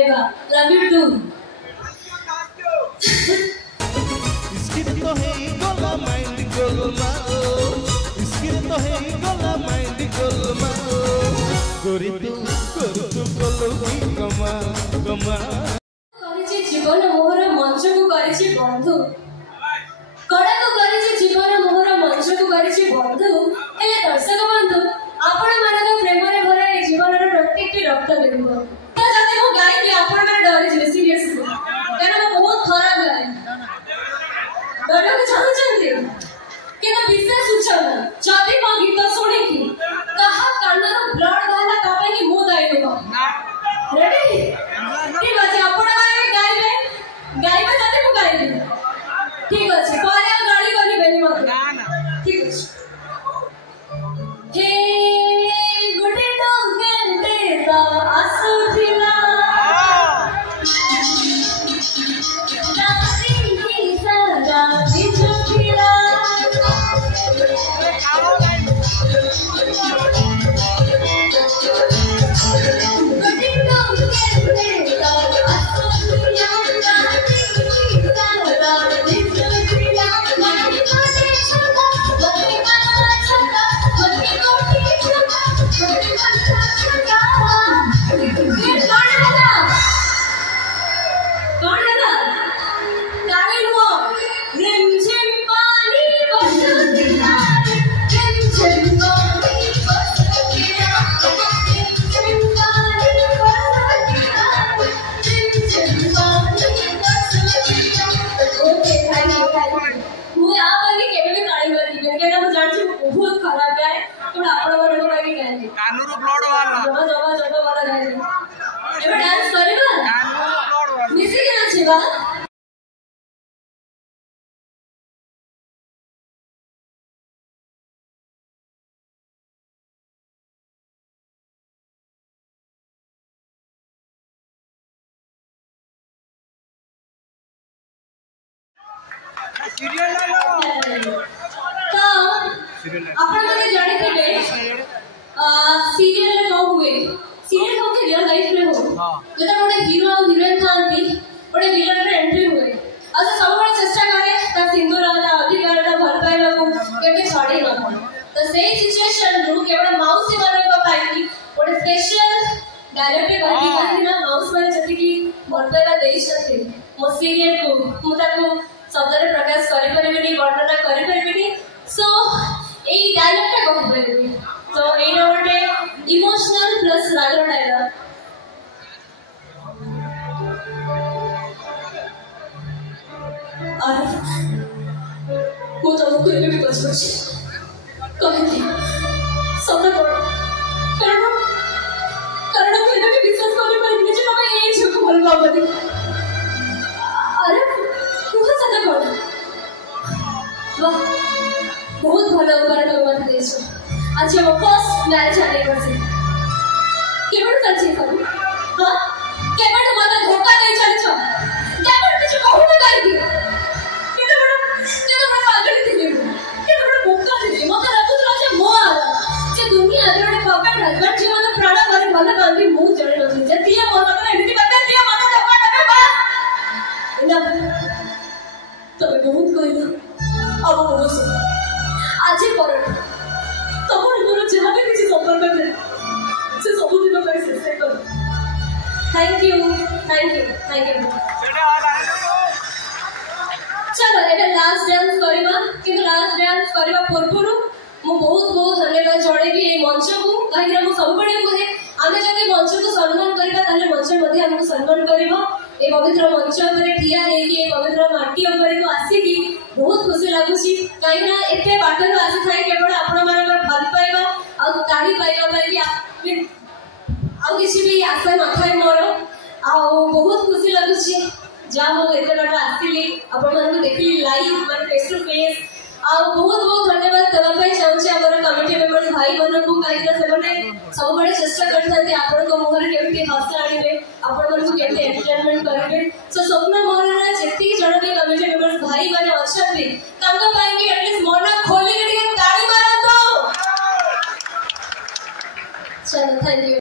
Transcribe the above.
गाइबा love you to skin तो है गोला माइंड गोलमा स्किन तो है गोला माइंड गोलमा गोरी तू गोलो गमा गमा करिछि जीवन मोहर मंच को करिछि बंधु कड़ा को करिछि जीवन मोहर मंच को करिछि बंधु हेले दर्शक बंधु आपण मानक प्रेम रे भरा ए जीवन रो प्रत्येक रक्त बिंदु तो जदि मो गाई आपण माने डरि जे सीरियसली कारण मो बहुत खराब गाय डर को चाहछन्ती कि ना विशेष सूचना जदि मो गीत सुनि की कहा कानरो ब्लड वाला तापे की मो दाई नो रेडी ठीक আছে आपण माने गाइबे जदि मो गाइबे ठीक আছে পরে গাড়ি করিবেনি মতে না না ঠিক আছে हे गुटे तो केंते ता आसुथिला नासिंग की सगा बिछुथिला गुटे तो केंते ता आसुथिला नासिंग की सगा बिछुथिला माने कोने छोटा बने मामा छोटा बने कोठी छोटा बने बच्चा छोटा ये कौन है ना गाड़ी लो रिमझिम पानी बरसतिया रिमझिम पानी बरसतिया रिमझिम पानी बरसतिया रिमझिम पानी बरसतिया ओके थैंक यू मुझे आप आगे केबे भी गाड़ी करी केना मैं जान छी बहुत खराब गाय तो आपण बड़ गाय गाय कानूर ब्लड वाला जबा वाला गाय एबे डांस करबा कानूर ब्लड वाला मिसी के नाचबा सीरियल लो तो आपण माने जानि थिबे सीरियल रे को हुए सीरियल हो के रियल लाइफ रे हो जदा गोटे हीरो और हीरोइन थांती गोटे विलन रे एंट्री हुए अच्छा सब बड़े चेष्टा करे ता सिंदूर ता अधिकार ता भर पाइला को केबे छाड़ी न तो सेही सिचुएशन रु केवल माउसी माने को पाइकी गोटे स्पेशल डायरेक्ट करती काहे ना माउस माने जति की भर पाइला देई छथि मो सीरियल को मुता को शब्द रे प्रकाश करि परिबेनी वर्णना करि परिबेनी सो एई डायलॉग टा कहि परिबेनी तो एई गोटे इमोशनल प्लस रागो डायलॉग और वो तो मुझे भी कुछ कहेंगे सबने बोल कारण मैं भी विश्वास कर पाई मुझे ना मैं ये झूठ बोल पाऊंगी अरे तू सदा बोल वाह बहुत भलो उपहार तो मत देছো आज हम फर्स्ट मैरिज एनिवर्सरी केवल चलची करू हां केवल तुम्हारा धोखा नहीं चलछो केवल कुछ कहू न गाई दी केवल पागल थी केवल बोका थी मत लागुतला जे मो आला जे दुनिया आदरे परफेक्ट हस्बैंड जीवन प्राण भरी भल कांदी मु जणे नथि जे तिया मो मत एमिति करते तिया मत धोखा देबे बा इना तो बहुत कहला अब बहुत आज पर तमर मोर जहां भी किसी संपर्क में से सब दिन पर से कर थैंक यू चलो एबे लास्ट डांस करबा कि लास्ट डांस करबा पूर्वरु मु बहुत बहुत धन्यवाद जणेबी ए मंच को कहिरा मु सब बडे कहे आमे जदि मंच को सम्मान करबा ताले मंच मध्ये हमको सम्मान करबा ए पवित्र मंच पर ठिया हे कि ए पवित्र माटी ऊपर को आसी की बहुत खुशी लागुची कहिरा एते बाटर आसी थाई केवल आपण मानकर भल पाइबा आ ताड़ी पाइबा कि आ किसी भी आशा न थाए मोर आ बहुत खुशी लागुची जा हो एते बाटा आसीली आपण मन देखली लाइव मन फेस टू फेस आ बहुत बहुत धन्यवाद तबा पाई चाहूची हमर कमिटी मेंबर्स भाई बहन को कहिरा से बने सब बड़े चेष्टा करथाते आपण को मुहर केमती हंसी आनिबे आपण मन को केमती एंटरटेनमेंट करिबे सो स्वप्न मोहर जेती जण भी कमिटी मेंबर्स भाई बने अछथि तांको पाई कि एटलीस्ट मन खोली के ताली मारंतो चलो थैंक यू।